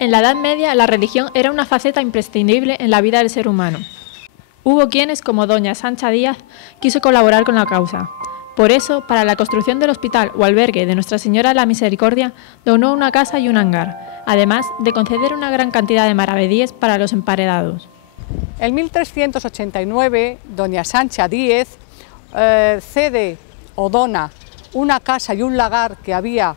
En la Edad Media, la religión era una faceta imprescindible en la vida del ser humano. Hubo quienes, como doña Sancha Díaz, quiso colaborar con la causa. Por eso, para la construcción del hospital o albergue de Nuestra Señora de la Misericordia, donó una casa y un hangar, además de conceder una gran cantidad de maravedíes para los emparedados. En 1389, doña Sancha Díez cede o dona una casa y un lagar que había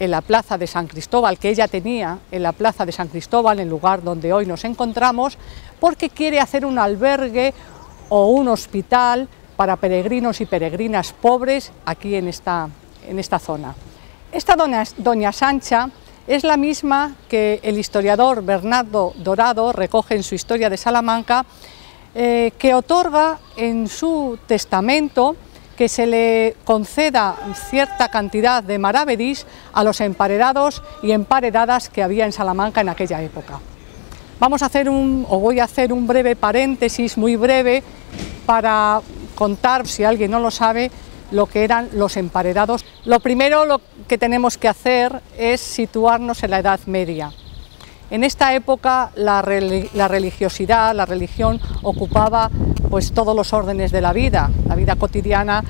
en la plaza de San Cristóbal, que ella tenía en la plaza de San Cristóbal, en el lugar donde hoy nos encontramos, porque quiere hacer un albergue o un hospital para peregrinos y peregrinas pobres aquí en esta zona. Esta doña Sancha es la misma que el historiador Bernardo Dorado recoge en su Historia de Salamanca, que otorga en su testamento que se le conceda cierta cantidad de maravedís a los emparedados y emparedadas que había en Salamanca en aquella época. Voy a hacer un breve paréntesis, muy breve, para contar, si alguien no lo sabe, lo que eran los emparedados. Lo primero que tenemos que hacer es situarnos en la Edad Media. En esta época la religiosidad, la religión ocupaba pues todos los órdenes de la vida cotidiana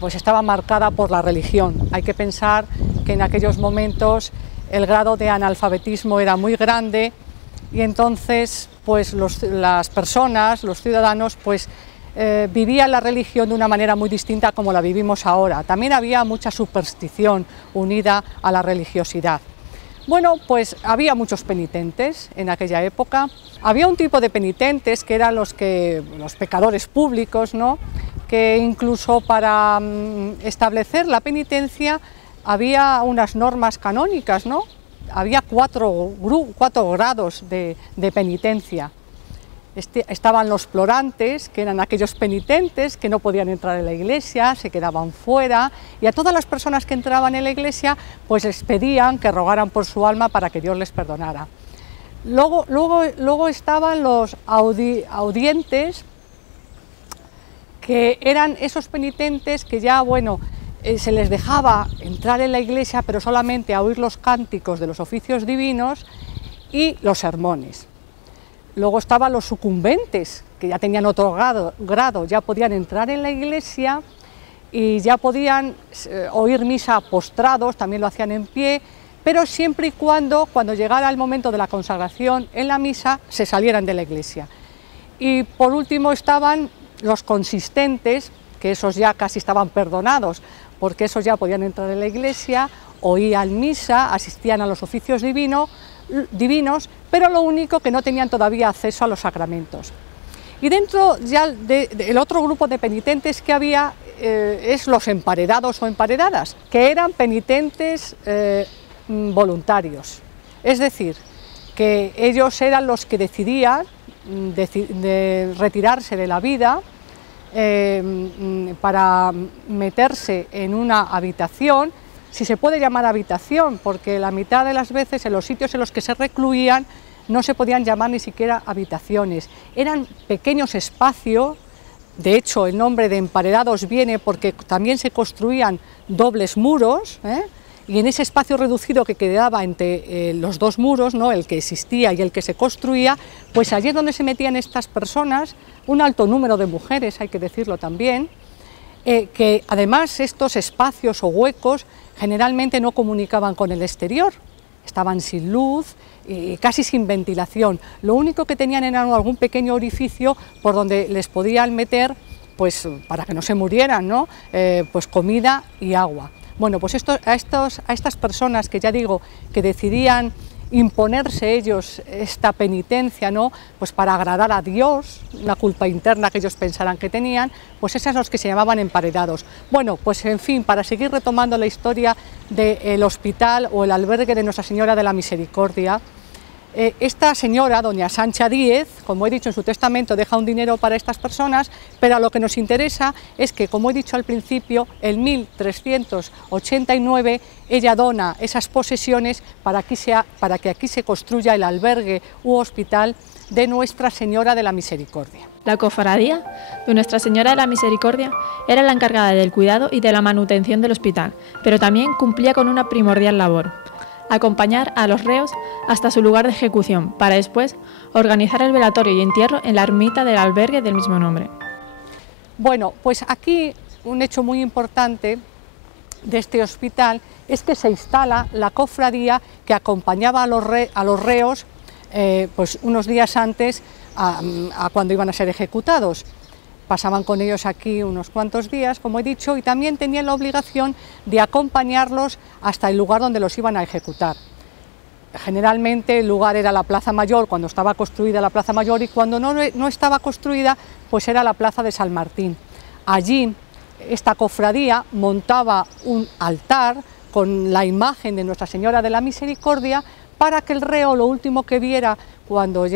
pues estaba marcada por la religión. Hay que pensar que en aquellos momentos el grado de analfabetismo era muy grande y entonces pues las personas, los ciudadanos, pues vivían la religión de una manera muy distinta como la vivimos ahora. También había mucha superstición unida a la religiosidad. Bueno, pues había muchos penitentes en aquella época. Había un tipo de penitentes que eran los pecadores públicos, ¿no? Que incluso para establecer la penitencia había unas normas canónicas, ¿no? Había cuatro grados de penitencia. Estaban los plorantes, que eran aquellos penitentes que no podían entrar en la iglesia, se quedaban fuera, y a todas las personas que entraban en la iglesia pues les pedían que rogaran por su alma para que Dios les perdonara. Luego estaban los audientes, que eran esos penitentes que ya, bueno, se les dejaba entrar en la iglesia, pero solamente a oír los cánticos de los oficios divinos y los sermones. Luego estaban los sucumbentes, que ya tenían otro grado, ya podían entrar en la iglesia y ya podían oír misa postrados, también lo hacían en pie, pero siempre y cuando llegara el momento de la consagración en la misa, se salieran de la iglesia. Y por último estaban los consistentes, que esos ya casi estaban perdonados, porque esos ya podían entrar en la iglesia, oían misa, asistían a los oficios divinos, pero lo único que no tenían todavía acceso a los sacramentos. Y dentro ya del otro grupo de penitentes que había es los emparedados o emparedadas, que eran penitentes voluntarios, es decir, que ellos eran los que decidían de retirarse de la vida para meterse en una habitación, si se puede llamar habitación, porque la mitad de las veces en los sitios en los que se recluían no se podían llamar ni siquiera habitaciones, eran pequeños espacios. De hecho, el nombre de emparedados viene porque también se construían dobles muros, y en ese espacio reducido que quedaba entre los dos muros, ¿no?, el que existía y el que se construía, pues allí es donde se metían estas personas, un alto número de mujeres, hay que decirlo también, que además estos espacios o huecos generalmente no comunicaban con el exterior, estaban sin luz y casi sin ventilación. Lo único que tenían era algún pequeño orificio por donde les podían meter, pues para que no se murieran, ¿no?, pues comida y agua. Bueno, pues a estas personas que ya digo que decidían imponerse ellos esta penitencia, ¿no?, pues para agradar a Dios, una culpa interna que ellos pensaran que tenían, pues esos son los que se llamaban emparedados. Bueno, pues en fin, para seguir retomando la historia del hospital o el albergue de Nuestra Señora de la Misericordia, esta señora, doña Sancha Díez, como he dicho en su testamento, deja un dinero para estas personas, pero a lo que nos interesa es que, como he dicho al principio, en 1389 ella dona esas posesiones para que aquí se construya el albergue u hospital de Nuestra Señora de la Misericordia. La cofradía de Nuestra Señora de la Misericordia era la encargada del cuidado y de la manutención del hospital, pero también cumplía con una primordial labor: acompañar a los reos hasta su lugar de ejecución, para después organizar el velatorio y entierro en la ermita del albergue del mismo nombre. Bueno, pues aquí un hecho muy importante de este hospital es que se instala la cofradía que acompañaba a los reos pues unos días antes a cuando iban a ser ejecutados. Pasaban con ellos aquí unos cuantos días, como he dicho, y también tenían la obligación de acompañarlos hasta el lugar donde los iban a ejecutar. Generalmente el lugar era la Plaza Mayor, cuando estaba construida la Plaza Mayor, y cuando no estaba construida, pues era la Plaza de San Martín. Allí esta cofradía montaba un altar con la imagen de Nuestra Señora de la Misericordia para que el reo lo último que viera cuando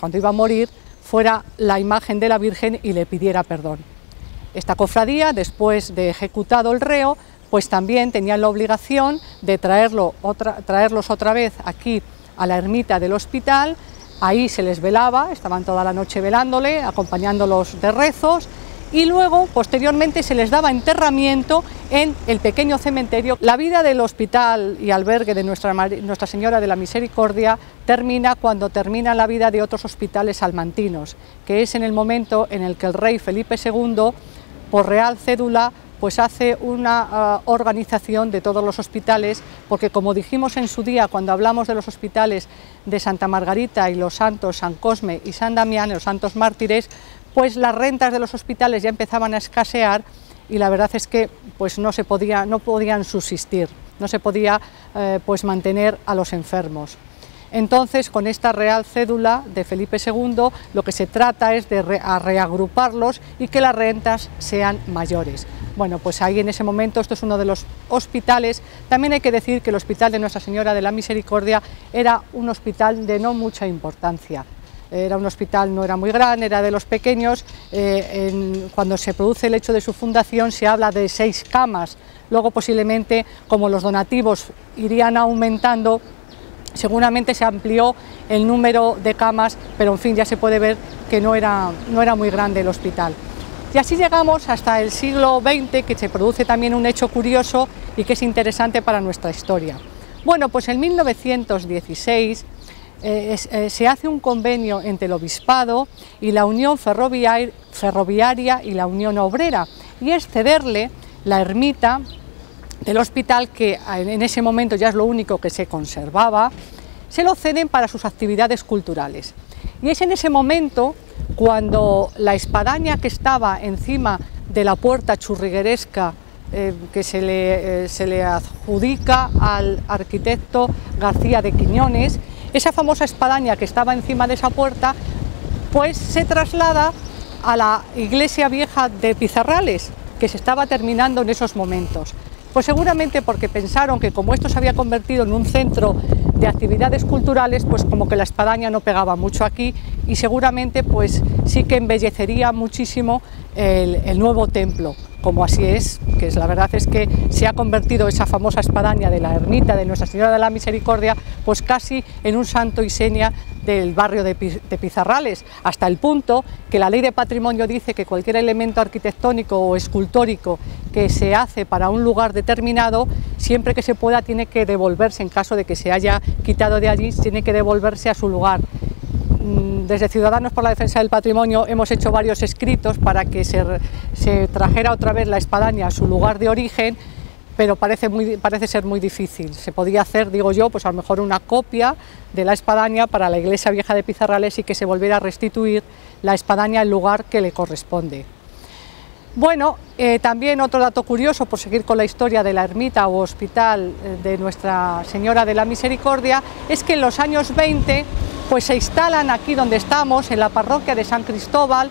cuando iba a morir fuera la imagen de la Virgen y le pidiera perdón. Esta cofradía, después de ejecutado el reo, pues también tenían la obligación de traerlos otra vez aquí a la ermita del hospital. Ahí se les velaba, estaban toda la noche velándole, acompañándolos de rezos, y luego, posteriormente, se les daba enterramiento en el pequeño cementerio. La vida del hospital y albergue de Nuestra Señora de la Misericordia termina cuando termina la vida de otros hospitales salmantinos, que es en el momento en el que el rey Felipe II, por real cédula, pues hace una organización de todos los hospitales, porque como dijimos en su día cuando hablamos de los hospitales de Santa Margarita y los santos San Cosme y San Damián, los santos mártires, pues las rentas de los hospitales ya empezaban a escasear y la verdad es que pues no podían subsistir, no se podía pues mantener a los enfermos. Entonces, con esta real cédula de Felipe II, lo que se trata es de reagruparlos y que las rentas sean mayores. Bueno, pues ahí en ese momento, esto es uno de los hospitales. También hay que decir que el Hospital de Nuestra Señora de la Misericordia era un hospital de no mucha importancia. Era un hospital, no era muy grande, era de los pequeños. Cuando se produce el hecho de su fundación se habla de 6 camas. Luego posiblemente, como los donativos irían aumentando, seguramente se amplió el número de camas, pero en fin, ya se puede ver que no era muy grande el hospital. Y así llegamos hasta el siglo XX, que se produce también un hecho curioso y que es interesante para nuestra historia. Bueno, pues en 1916 se hace un convenio entre el Obispado y la Unión Ferroviaria y la Unión Obrera, y es cederle la ermita del hospital, que en ese momento ya es lo único que se conservaba, se lo ceden para sus actividades culturales. Y es en ese momento cuando la espadaña que estaba encima de la puerta churrigueresca que se le adjudica al arquitecto García de Quiñones, esa famosa espadaña que estaba encima de esa puerta, pues se traslada a la iglesia vieja de Pizarrales, que se estaba terminando en esos momentos. Pues seguramente porque pensaron que como esto se había convertido en un centro de actividades culturales, pues como que la espadaña no pegaba mucho aquí, y seguramente pues sí que embellecería muchísimo el nuevo templo, como así es, que la verdad es que se ha convertido esa famosa espadaña de la ermita de Nuestra Señora de la Misericordia pues casi en un santo y seña del barrio de Pizarrales, hasta el punto que la Ley de Patrimonio dice que cualquier elemento arquitectónico o escultórico que se hace para un lugar determinado, siempre que se pueda tiene que devolverse, en caso de que se haya quitado de allí, tiene que devolverse a su lugar. Desde Ciudadanos por la Defensa del Patrimonio hemos hecho varios escritos para que se trajera otra vez la espadaña a su lugar de origen, pero parece ser muy difícil. Se podía hacer, digo yo, pues a lo mejor una copia de la espadaña para la iglesia vieja de Pizarrales y que se volviera a restituir la espadaña al lugar que le corresponde. Bueno, también otro dato curioso, por seguir con la historia de la ermita o hospital de Nuestra Señora de la Misericordia, es que en los años 20 pues se instalan aquí donde estamos, en la parroquia de San Cristóbal,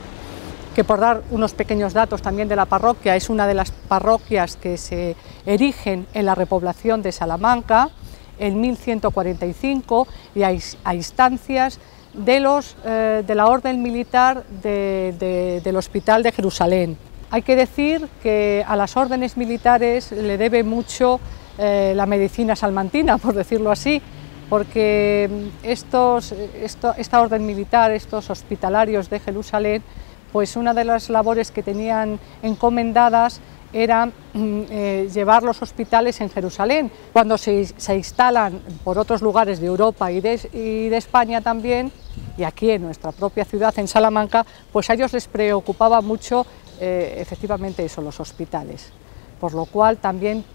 que por dar unos pequeños datos también de la parroquia, es una de las parroquias que se erigen en la repoblación de Salamanca en 1145 y a instancias de la Orden Militar del Hospital de Jerusalén. Hay que decir que a las órdenes militares le debe mucho la medicina salmantina, por decirlo así, porque esta orden militar, estos hospitalarios de Jerusalén, pues una de las labores que tenían encomendadas era llevar los hospitales en Jerusalén. Cuando se instalan por otros lugares de Europa y de España también, y aquí en nuestra propia ciudad, en Salamanca, pues a ellos les preocupaba mucho efectivamente eso, los hospitales. Por lo cual también,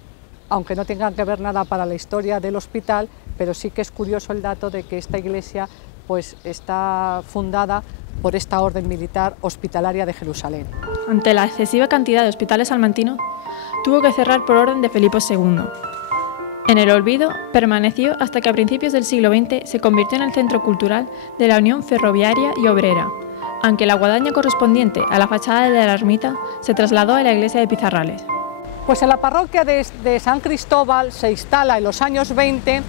aunque no tengan que ver nada para la historia del hospital, pero sí que es curioso el dato de que esta iglesia pues está fundada por esta orden militar hospitalaria de Jerusalén. Ante la excesiva cantidad de hospitales salmantinos, tuvo que cerrar por orden de Felipe II. En el olvido permaneció hasta que a principios del siglo XX se convirtió en el centro cultural de la Unión Ferroviaria y Obrera, aunque la guadaña correspondiente a la fachada de la ermita se trasladó a la iglesia de Pizarrales. Pues en la parroquia de San Cristóbal se instala en los años 20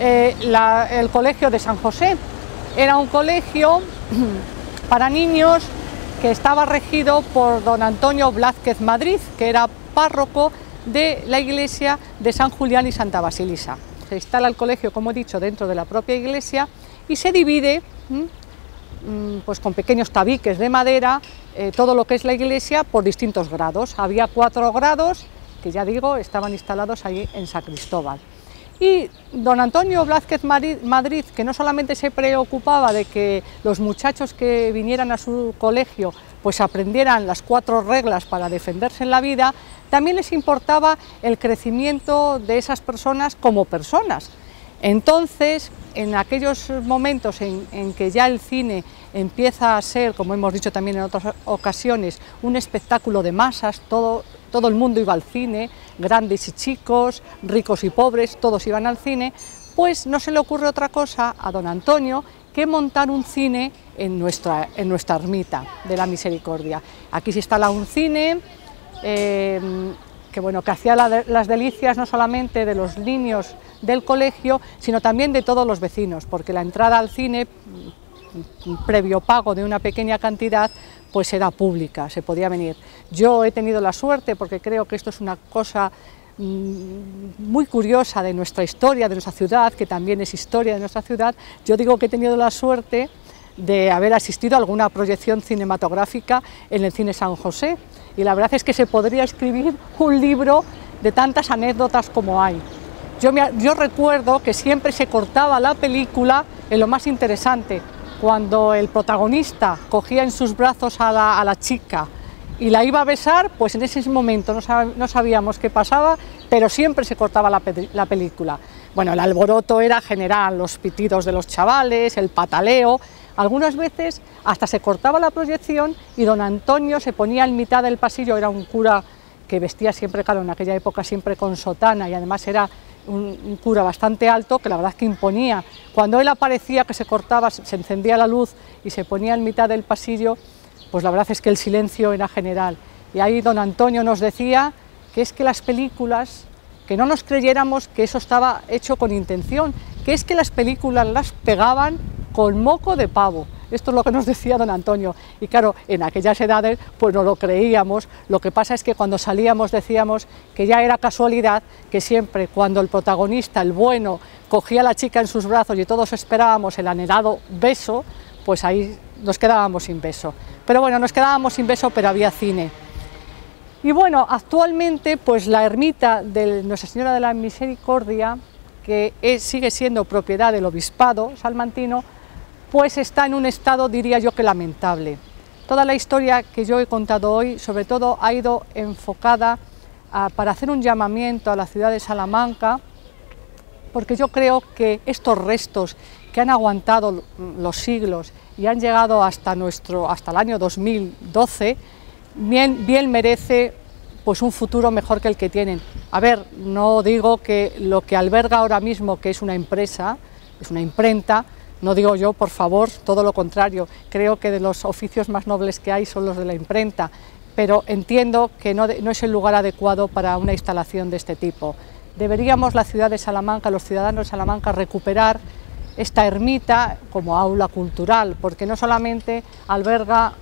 el colegio de San José. Era un colegio para niños que estaba regido por don Antonio Blázquez Madrid, que era párroco de la iglesia de San Julián y Santa Basilisa. Se instala el colegio, como he dicho, dentro de la propia iglesia y se divide pues con pequeños tabiques de madera todo lo que es la iglesia por distintos grados. Había 4 grados que, ya digo, estaban instalados allí en San Cristóbal. Y don Antonio Blázquez Madrid, que no solamente se preocupaba de que los muchachos que vinieran a su colegio pues aprendieran las 4 reglas para defenderse en la vida, también les importaba el crecimiento de esas personas como personas. Entonces, en aquellos momentos en que ya el cine empieza a ser, como hemos dicho también en otras ocasiones, un espectáculo de masas, todo el mundo iba al cine, grandes y chicos, ricos y pobres, todos iban al cine, pues no se le ocurre otra cosa a don Antonio que montar un cine en nuestra ermita de la Misericordia. Aquí se instala un cine que hacía las delicias no solamente de los niños del colegio, sino también de todos los vecinos, porque la entrada al cine, previo pago de una pequeña cantidad, pues era pública, se podía venir. Yo he tenido la suerte, porque creo que esto es una cosa muy curiosa de nuestra historia, de nuestra ciudad, que también es historia de nuestra ciudad. Yo digo que he tenido la suerte de haber asistido a alguna proyección cinematográfica en el Cine San José, y la verdad es que se podría escribir un libro de tantas anécdotas como hay. Yo recuerdo que siempre se cortaba la película en lo más interesante, cuando el protagonista cogía en sus brazos a la chica y la iba a besar, pues en ese momento no sabíamos qué pasaba, pero siempre se cortaba la película. Bueno, el alboroto era general, los pitidos de los chavales, el pataleo. Algunas veces hasta se cortaba la proyección y don Antonio se ponía en mitad del pasillo. Era un cura que vestía siempre, claro, en aquella época siempre con sotana, y además era un cura bastante alto, que la verdad es que imponía. Cuando él aparecía, que se cortaba, se encendía la luz y se ponía en mitad del pasillo, pues la verdad es que el silencio era general. Y ahí don Antonio nos decía que es que las películas, que no nos creyéramos que eso estaba hecho con intención, que es que las películas las pegaban con moco de pavo. Esto es lo que nos decía don Antonio, y claro, en aquellas edades pues no lo creíamos. Lo que pasa es que cuando salíamos decíamos que ya era casualidad que siempre cuando el protagonista, el bueno, cogía a la chica en sus brazos y todos esperábamos el anhelado beso, pues ahí nos quedábamos sin beso. Pero bueno, nos quedábamos sin beso, pero había cine. Y bueno, actualmente pues la ermita de Nuestra Señora de la Misericordia, que sigue siendo propiedad del obispado salmantino, pues está en un estado, diría yo, que lamentable. Toda la historia que yo he contado hoy, sobre todo, ha ido enfocada para hacer un llamamiento a la ciudad de Salamanca, porque yo creo que estos restos que han aguantado los siglos y han llegado hasta el año 2012, bien merece pues un futuro mejor que el que tienen. A ver, no digo que lo que alberga ahora mismo, que es una empresa, es una imprenta, no digo yo, por favor, todo lo contrario. Creo que de los oficios más nobles que hay son los de la imprenta, pero entiendo que no es el lugar adecuado para una instalación de este tipo. Deberíamos, la ciudad de Salamanca, los ciudadanos de Salamanca, recuperar esta ermita como aula cultural, porque no solamente alberga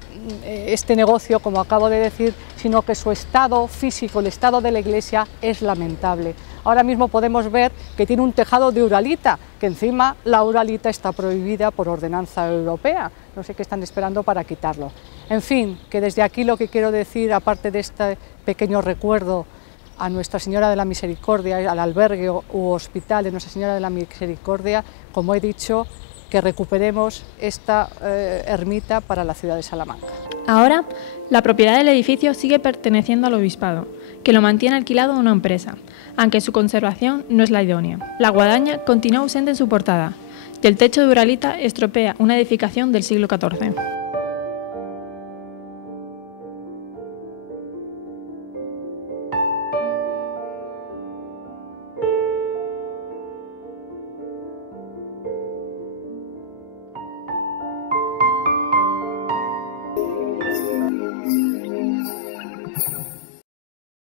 este negocio, como acabo de decir, sino que su estado físico, el estado de la iglesia, es lamentable. Ahora mismo podemos ver que tiene un tejado de uralita, que encima la uralita está prohibida por ordenanza europea. no sé qué están esperando para quitarlo. En fin, que desde aquí lo que quiero decir, aparte de este pequeño recuerdo a Nuestra Señora de la Misericordia, al albergue u hospital de Nuestra Señora de la Misericordia, como he dicho, que recuperemos esta ermita para la ciudad de Salamanca. Ahora, la propiedad del edificio sigue perteneciendo al obispado, que lo mantiene alquilado a una empresa, aunque su conservación no es la idónea. La guadaña continúa ausente en su portada, y el techo de Uralita estropea una edificación del siglo XIV.